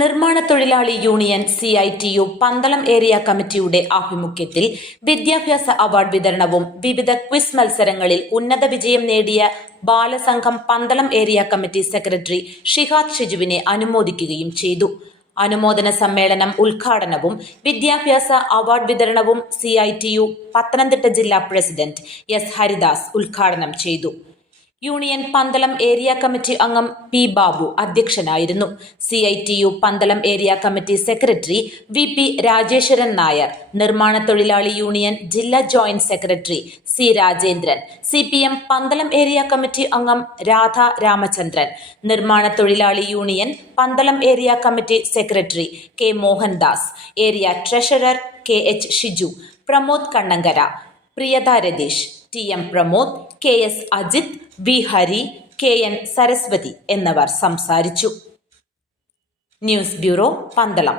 നിർമ്മാണ തൊഴിലാളി union CITU Pandalam area കമ്മിറ്റിയുടെ ആഭിമുഖ്യത്തിൽ വിദ്യാഭ്യാസ അവാർഡ് വിതരണവും വിവിധ ക്വിസ് മത്സരങ്ങളിൽ ഉന്നത വിജയം നേടിയ Balasangham Pandalam area committee secretary Shihad ഷിജുവിനെ അനുമോദിക്കുകയും ചെയ്തു. അനുമോദന സമ്മേളനം ഉദ്ഘാടനവും വിദ്യാഭ്യാസ അവാർഡ് വിതരണവും CITU പത്തനംതിട്ട ജില്ലാ പ്രസിഡന്റ് S. ഹരിദാസ് ഉദ്ഘാടനം ചെയ്തു. യൂണിയൻ പന്തളം ഏരിയ കമ്മിറ്റി അംഗം P. ബാബു അധ്യക്ഷനായിരുന്നു. CITU Pandalam area committee secretary VP Rajeswaran Nair, നിർമ്മാണ തൊഴിലാളി യൂണിയൻ ജില്ലാ joint secretary C. Rajendran, CPM Pandalam area committee അംഗം രാധ രാമചന്ദ്രൻ, നിർമ്മാണ തൊഴിലാളി union Pandalam area committee secretary K. Mohandas, area treasurer KH Shiju, Pramod Kannankara, Priyatha Ratheesh, TM Pramod, KS Ajith, V. Hari, KN Saraswathi എന്നിവർ സംസാരിച്ചു. News bureau, Pandalam.